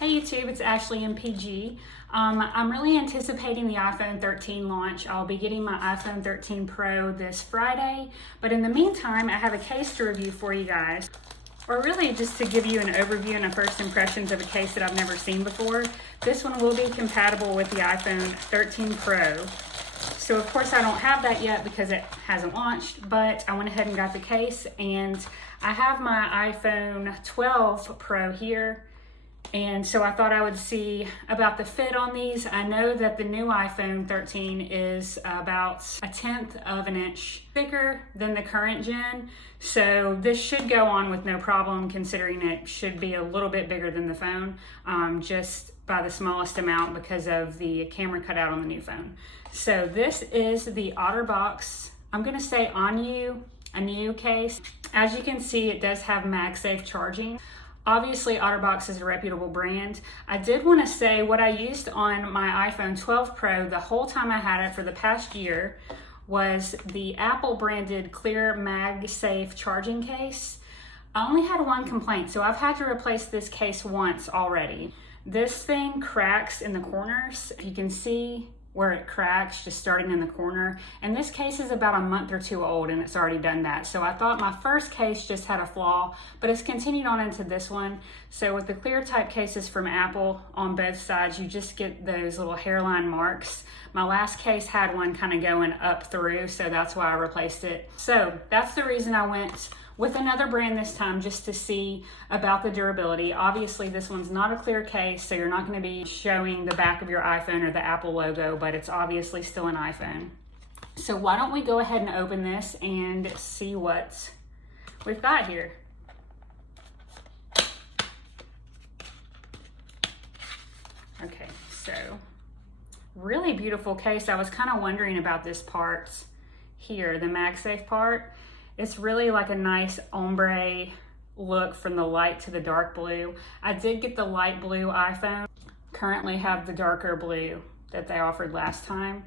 Hey YouTube, it's Ashley MPG. I'm really anticipating the iPhone 13 launch. I'll be getting my iPhone 13 Pro this Friday, but in the meantime, I have a case to review for you guys, or really just to give you an overview and a first impressions of a case that I've never seen before. This one will be compatible with the iPhone 13 Pro. So of course I don't have that yet because it hasn't launched, but I went ahead and got the case, and I have my iPhone 12 Pro here. And so I thought I would see about the fit on these. I know that the new iPhone 13 is about 1/10 of an inch thicker than the current gen. So this should go on with no problem, considering it should be a little bit bigger than the phone, just by the smallest amount because of the camera cutout on the new phone. So this is the OtterBox, I'm gonna say Aneu case. As you can see, it does have MagSafe charging. Obviously, OtterBox is a reputable brand. I did want to say what I used on my iPhone 12 Pro the whole time I had it for the past year was the Apple branded clear MagSafe charging case. I only had one complaint, so I've had to replace this case once already. This thing cracks in the corners. You can see where it cracks just starting in the corner, and this case is about a month or two old and it's already done that. So I thought my first case just had a flaw, but it's continued on into this one. So with the clear type cases from Apple on both sides, you just get those little hairline marks. My last case had one kind of going up through, so that's why I replaced it. So that's the reason I went with another brand this time, just to see about the durability. Obviously this one's not a clear case, so you're not going to be showing the back of your iPhone or the Apple logo, but it's obviously still an iPhone. So why don't we go ahead and open this and see what we've got here. Okay, so really beautiful case. I was kind of wondering about this part here, the MagSafe part. It's really like a nice ombre look from the light to the dark blue. I did get the light blue iPhone, currently have the darker blue that they offered last time,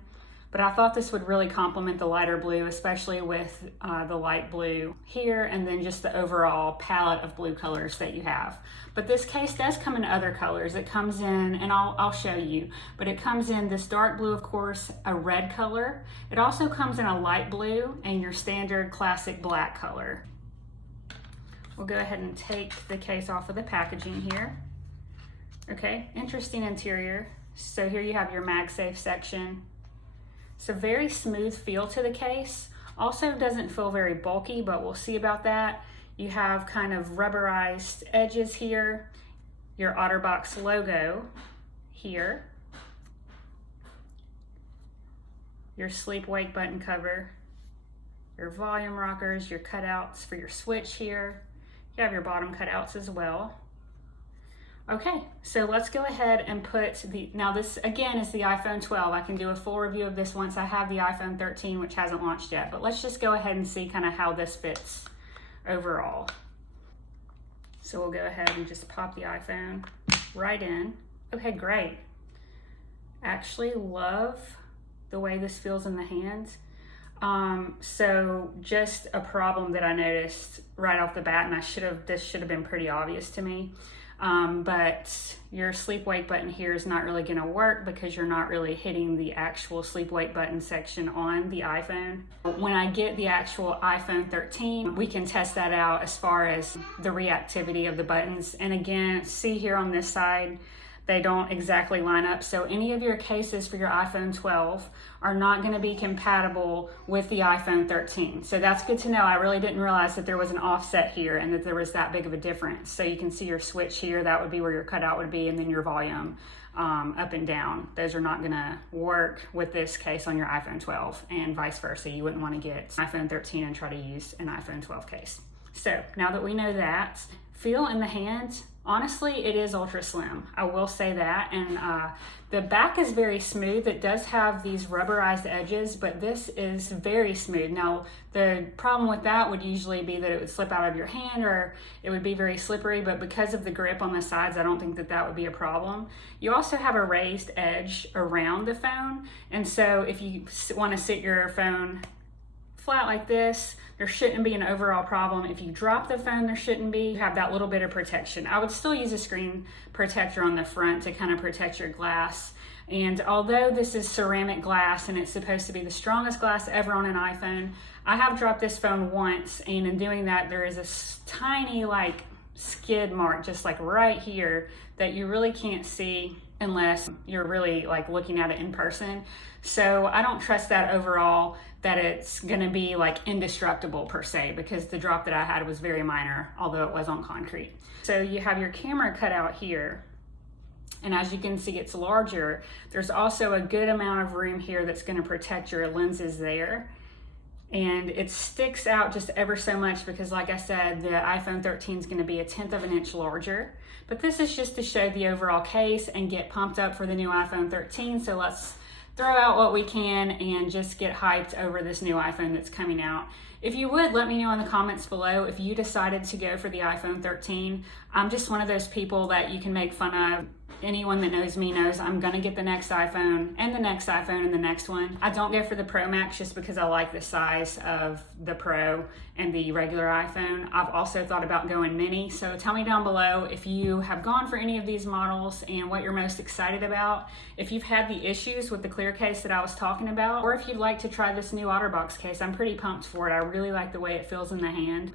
but I thought this would really complement the lighter blue, especially with the light blue here, and then just the overall palette of blue colors that you have. But this case does come in other colors. It comes in, and I'll show you, but it comes in this dark blue, of course, a red color. It also comes in a light blue and your standard classic black color. We'll go ahead and take the case off of the packaging here. Okay, interesting interior. So here you have your MagSafe section. It's a very smooth feel to the case. Also doesn't feel very bulky, but we'll see about that. You have kind of rubberized edges here, your OtterBox logo here, your sleep-wake button cover, your volume rockers, your cutouts for your switch here. You have your bottom cutouts as well. Okay, so let's go ahead and put now this again is the iPhone 12. I can do a full review of this once I have the iPhone 13, which hasn't launched yet, but let's just go ahead and see kind of how this fits overall. So we'll go ahead and just pop the iPhone right in. Okay, great. Actually love the way this feels in the hand. So just a problem that I noticed right off the bat, and this should have been pretty obvious to me. But your sleep wake button here is not really going to work because you're not really hitting the actual sleep wake button section on the iPhone. When I get the actual iPhone 13, we can test that out as far as the reactivity of the buttons. And again, see here on this side, they don't exactly line up. So any of your cases for your iPhone 12 are not going to be compatible with the iPhone 13. So that's good to know. I really didn't realize that there was an offset here and that there was that big of a difference. So you can see your switch here, that would be where your cutout would be, and then your volume up and down. Those are not going to work with this case on your iPhone 12, and vice versa. You wouldn't want to get iPhone 13 and try to use an iPhone 12 case. So now that we know that, feel in the hand, honestly, it is ultra slim. I will say that. And the back is very smooth. It does have these rubberized edges, but this is very smooth. Now, the problem with that would usually be that it would slip out of your hand or it would be very slippery, but because of the grip on the sides, I don't think that that would be a problem. You also have a raised edge around the phone. And so if you want to sit your phone flat like this, there shouldn't be an overall problem. If you drop the phone, there shouldn't be. You have that little bit of protection. I would still use a screen protector on the front to kind of protect your glass. And although this is ceramic glass and it's supposed to be the strongest glass ever on an iPhone, I have dropped this phone once, and in doing that, there is a tiny like skid mark just like right here that you really can't see unless you're really like looking at it in person. So I don't trust that overall that it's gonna be like indestructible per se, because the drop that I had was very minor, although it was on concrete. So you have your camera cut out here. And as you can see, it's larger. There's also a good amount of room here that's gonna protect your lenses there. And it sticks out just ever so much because, like I said, the iPhone 13 is gonna be 1/10 of an inch larger. But this is just to show the overall case and get pumped up for the new iPhone 13. So let's throw out what we can and just get hyped over this new iPhone that's coming out. If you would, let me know in the comments below if you decided to go for the iPhone 13. I'm just one of those people that you can make fun of. Anyone that knows me knows I'm gonna get the next iPhone and the next iPhone and the next one. I don't go for the Pro Max just because I like the size of the Pro and the regular iPhone. I've also thought about going mini, so tell me down below if you have gone for any of these models and what you're most excited about. If you've had the issues with the clear case that I was talking about, or if you'd like to try this new OtterBox case. I'm pretty pumped for it. I really like the way it feels in the hand.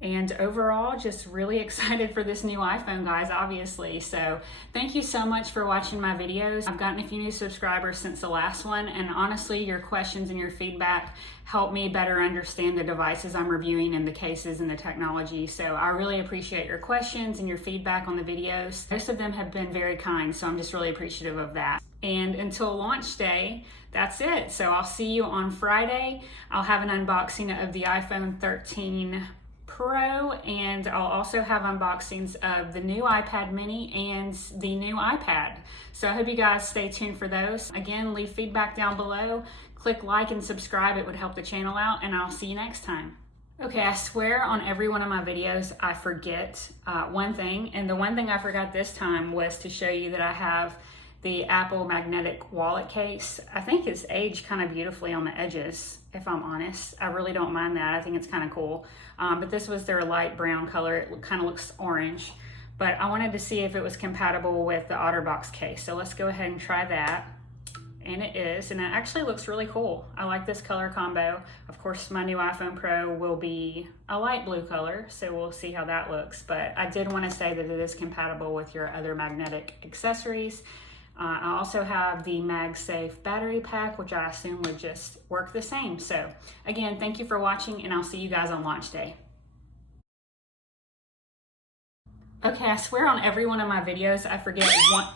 And overall, just really excited for this new iPhone, guys, obviously. So thank you so much for watching my videos. I've gotten a few new subscribers since the last one, and honestly, your questions and your feedback help me better understand the devices I'm reviewing and the cases and the technology. So I really appreciate your questions and your feedback on the videos. Most of them have been very kind, so I'm just really appreciative of that. And until launch day, that's it. So I'll see you on Friday. I'll have an unboxing of the iPhone 13 Pro, and I'll also have unboxings of the new iPad mini and the new iPad. So I hope you guys stay tuned for those. Again, leave feedback down below. Click like and subscribe. It would help the channel out, and I'll see you next time. Okay, I swear on every one of my videos I forget one thing, and the one thing I forgot this time was to show you that I have the Apple magnetic wallet case. I think it's aged kind of beautifully on the edges, if I'm honest. I really don't mind that. I think it's kind of cool. But this was their light brown color. It kind of looks orange. But I wanted to see if it was compatible with the OtterBox case. So let's go ahead and try that. And it is, and it actually looks really cool. I like this color combo. Of course, my new iPhone Pro will be a light blue color, so we'll see how that looks. But I did want to say that it is compatible with your other magnetic accessories. I also have the MagSafe battery pack, which I assume would just work the same. So again, thank you for watching, and I'll see you guys on launch day. Okay, I swear on every one of my videos, I forget one.